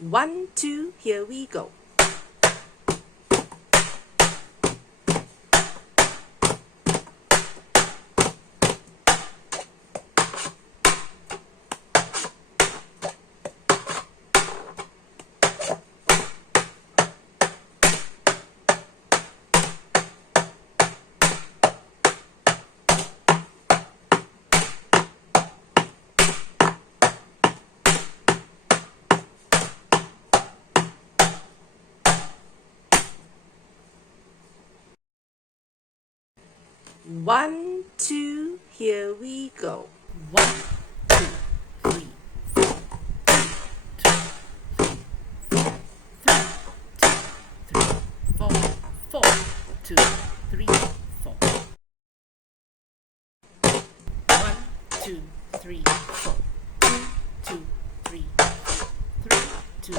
1, 2, here we go. One, two, here we go. 1, 2, 3, 4. 4, 2, 3, 4. 1, 2, 3, 4. 2, 3, 3, 2,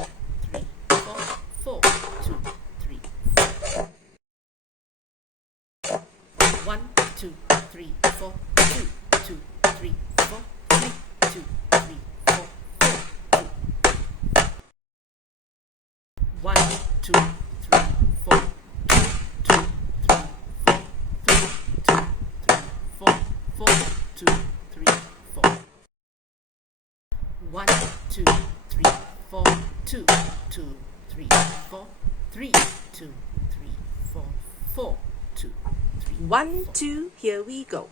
3, 4. 4, 2, 3, 4. 1, 2, 3, 4. 2, 2, 3, 4. 3, 2, 3, 4. 1, 2, 3, 4. 2, 3, 4. 3, 2, 3, 4. 4, 2, 3, 4. 1, 2, 3, 4. 2, 2, 3, 4. 3, 2, 3, 4. 4, 2, 3. 1, 2, here we go.